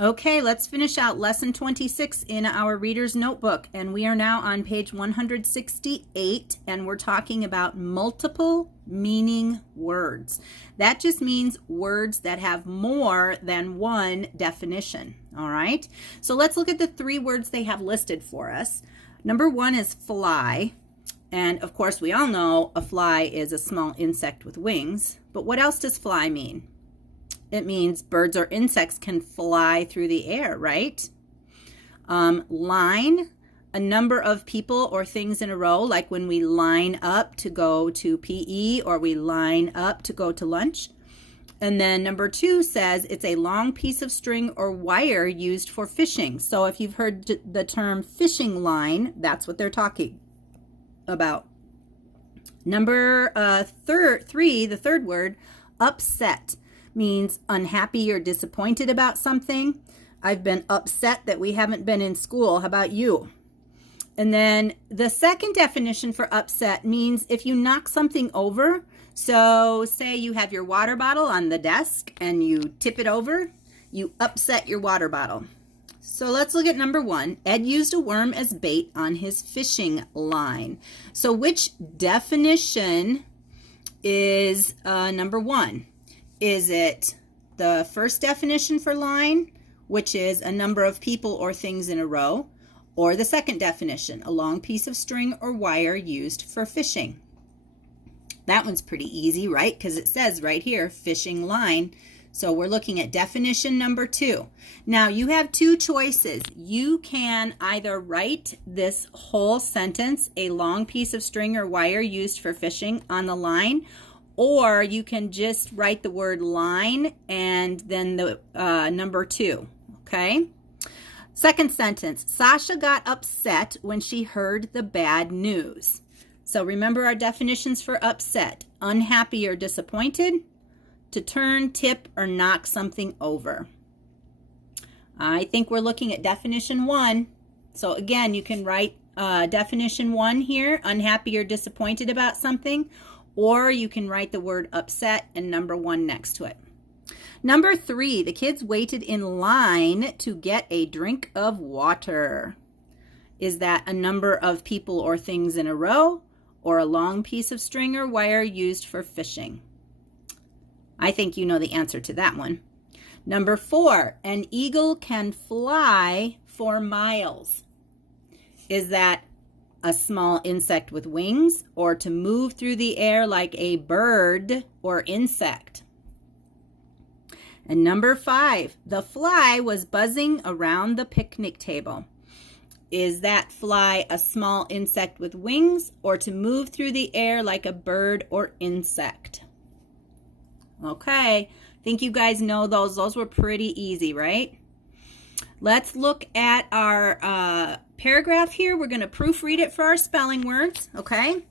Okay, let's finish out lesson 26 in our reader's notebook. And we are now on page 168, and we're talking about multiple meaning words. That just means words that have more than one definition. All right, so let's look at the three words they have listed for us. Number one is fly. And of course, we all know a fly is a small insect with wings. But what else does fly mean? It means birds or insects can fly through the air, right? Line, a number of people or things in a row, like when we line up to go to PE or we line up to go to lunch. And then number two says it's a long piece of string or wire used for fishing. So if you've heard the term fishing line, that's what they're talking about. Number three, the third word, upset, means unhappy or disappointed about something. I've been upset that we haven't been in school. How about you? And then the second definition for upset means if you knock something over. So say you have your water bottle on the desk and you tip it over, you upset your water bottle. So let's look at number one. Ed used a worm as bait on his fishing line. So which definition is number one? Is it the first definition for line, which is a number of people or things in a row, or the second definition, a long piece of string or wire used for fishing? That one's pretty easy, right? Because it says right here, fishing line. So we're looking at definition number two. Now you have two choices. You can either write this whole sentence, a long piece of string or wire used for fishing, on the line, or you can just write the word line and then the number two, okay? Second sentence, Sasha got upset when she heard the bad news. So remember our definitions for upset: unhappy or disappointed, to turn, tip, or knock something over. I think we're looking at definition one. So again, you can write definition one here, unhappy or disappointed about something, or you can write the word upset and number one next to it. Number three, the kids waited in line to get a drink of water. Is that a number of people or things in a row, or a long piece of string or wire used for fishing? I think you know the answer to that one. Number four, an eagle can fly for miles. Is that a small insect with wings, or to move through the air like a bird or insect? And number five, the fly was buzzing around the picnic table. Is that fly a small insect with wings, or to move through the air like a bird or insect? Okay, I think you guys know those. Those were pretty easy, right? Let's look at our paragraph here. We're going to proofread it for our spelling words, okay?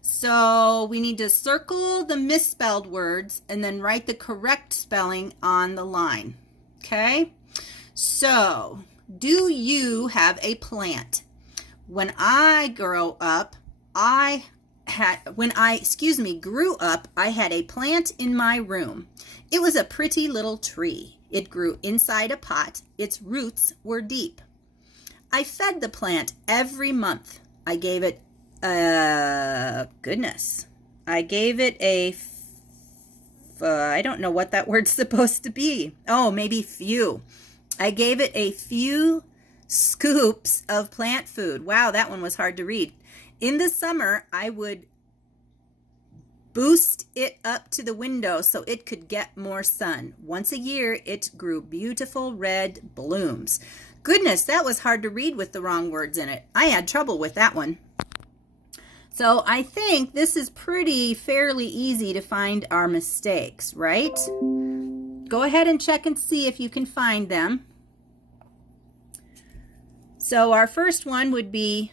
So we need to circle the misspelled words and then write the correct spelling on the line, okay? So, do you have a plant? When I grew up, I had a plant in my room. It was a pretty little tree. It grew inside a pot. Its roots were deep. I fed the plant every month. I gave it I gave it I don't know what that word's supposed to be. Oh, maybe few. I gave it a few scoops of plant food. Wow, that one was hard to read. In the summer, I would boost it up to the window so it could get more sun. Once a year, it grew beautiful red blooms. Goodness, that was hard to read with the wrong words in it. I had trouble with that one. So I think this is fairly easy to find our mistakes, right? Go ahead and check and see if you can find them. So our first one would be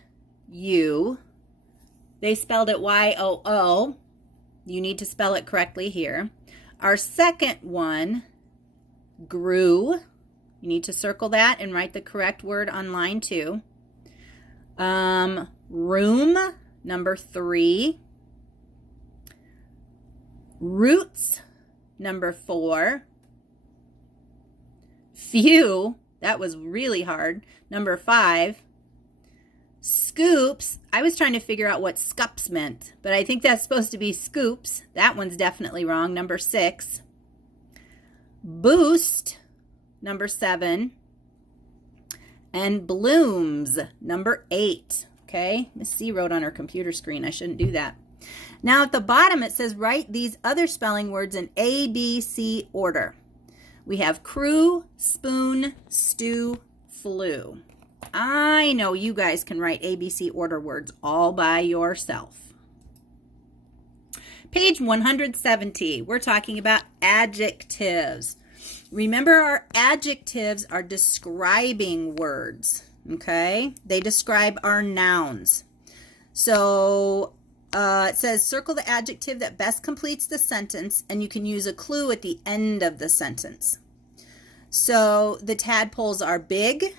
you. They spelled it Y-O-O. You need to spell it correctly here. Our second one, grew. You need to circle that and write the correct word on line 2. Room, number 3. Roots, number 4. Few, That was really hard. Number 5, scoops. I was trying to figure out what scups meant, but I think that's supposed to be scoops. That one's definitely wrong. Number 6, boost. Number 7, and blooms. Number 8. Okay, Miss C wrote on her computer screen. I shouldn't do that. Now at the bottom it says write these other spelling words in A, B, C order. We have crew, spoon, stew, flew. I know you guys can write ABC order words all by yourself. Page 170, we're talking about adjectives. Remember, our adjectives are describing words, okay? They describe our nouns. So it says circle the adjective that best completes the sentence, and you can use a clue at the end of the sentence. So the tadpoles are big,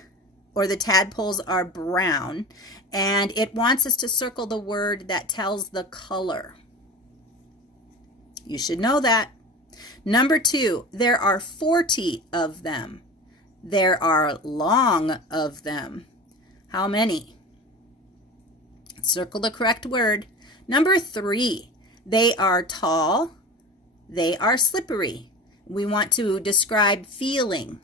or the tadpoles are brown, and it wants us to circle the word that tells the color. You should know that. Number 2, there are 40 of them. There are long of them. How many? Circle the correct word. Number 3, they are tall. They are slippery. We want to describe feeling.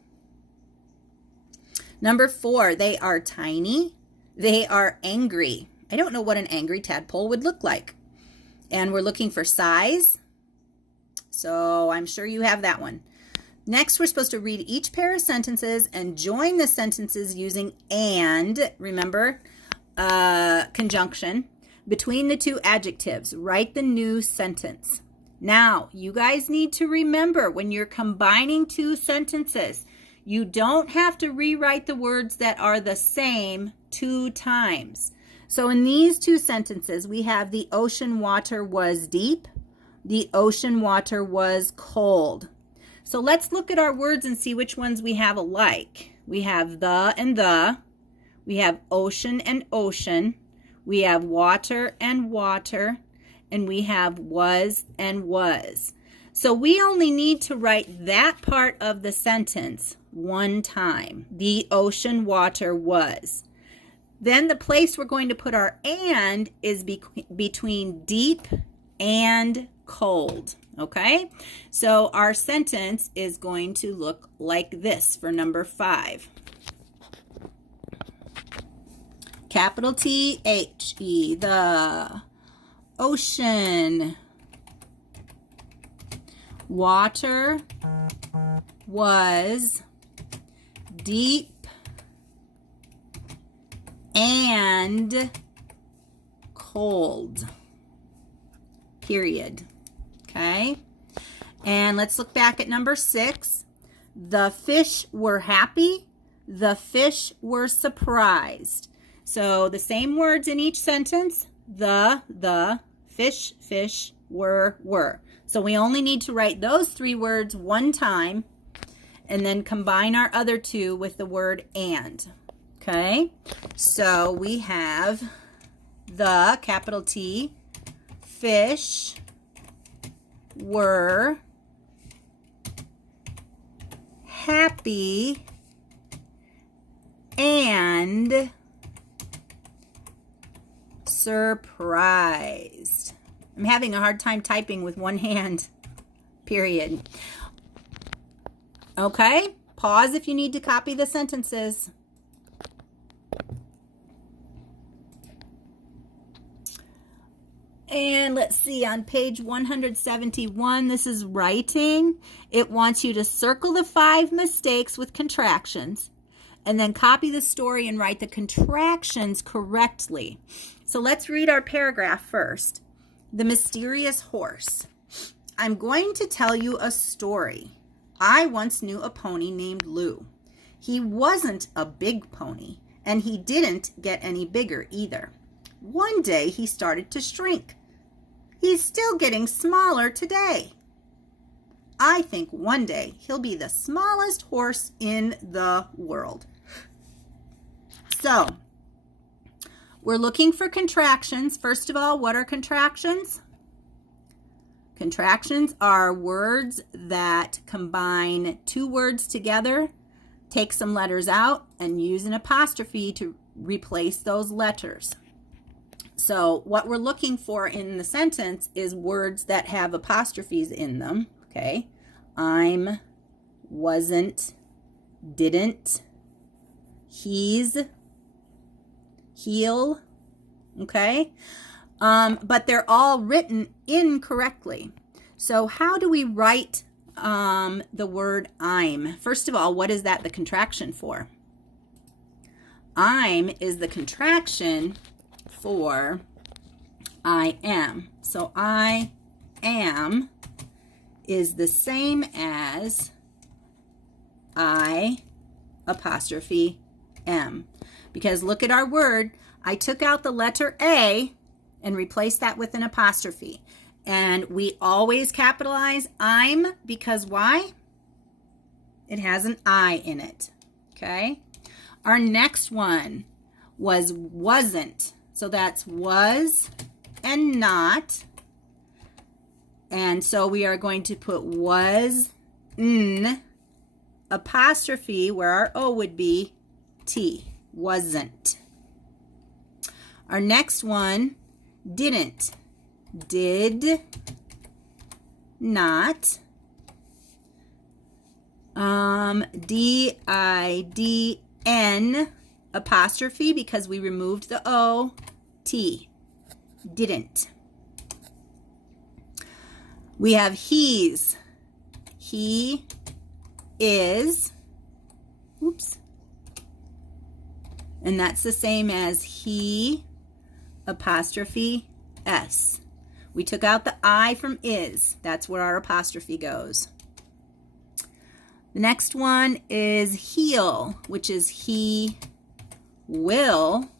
Number 4, they are tiny. They are angry. I don't know what an angry tadpole would look like. And we're looking for size. So I'm sure you have that one. Next, we're supposed to read each pair of sentences and join the sentences using and, remember, conjunction, between the two adjectives. Write the new sentence. Now, you guys need to remember when you're combining two sentences, you don't have to rewrite the words that are the same 2 times. So in these 2 sentences, we have the ocean water was deep. The ocean water was cold. So let's look at our words and see which ones we have alike. We have the and the. We have ocean and ocean. We have water and water. And we have was and was. So we only need to write that part of the sentence 1 time. The ocean water was. Then the place we're going to put our and is between deep and cold. Okay? So our sentence is going to look like this for number 5. Capital T-H-E, the ocean water was deep and cold. Period. Okay? And let's look back at number 6. The fish were happy. The fish were surprised. So the same words in each sentence. The, fish, were. So we only need to write those 3 words 1 time and then combine our other 2 with the word and. Okay? So we have the, capital T, fish were happy and surprised. I'm having a hard time typing with one hand, period. Okay, pause if you need to copy the sentences. And let's see, on page 171, this is writing. It wants you to circle the 5 mistakes with contractions and then copy the story and write the contractions correctly. So let's read our paragraph first. The mysterious horse. I'm going to tell you a story. I once knew a pony named Lou. He wasn't a big pony, and he didn't get any bigger either. One day he started to shrink. He's still getting smaller today. I think one day he'll be the smallest horse in the world. So, we're looking for contractions. First of all, what are contractions? Contractions are words that combine 2 words together take some letters out and use an apostrophe to replace those letters. So what we're looking for in the sentence is words that have apostrophes in them, okay? I'm, wasn't, didn't, he's, he'll, okay? But they're all written incorrectly. So how do we write the word I'm? First of all, what is that the contraction for? I'm is the contraction for I am. So I am is the same as I apostrophe am. Because look at our word. I took out the letter A and replaced that with an apostrophe. And we always capitalize I'm because why? It has an I in it. Okay? Our next one was wasn't. So that's was and not. And so we are going to put was n apostrophe where our O would be T. Wasn't. Our next one, didn't. Did not. D-I-D-N apostrophe because we removed the O. T. Didn't. We have he's. He is. Oops. And that's the same as he apostrophe S. We took out the I from is. That's where our apostrophe goes. The next one is he'll, which is he will.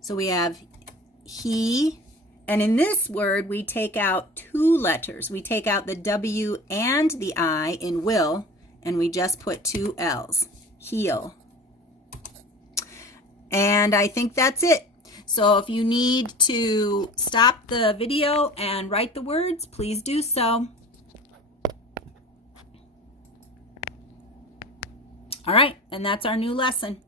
So we have he, and in this word we take out two letters. We take out the W and the I in will, and we just put two L's. He'll. And I think that's it. So if you need to stop the video and write the words, please do so. All right, and that's our new lesson.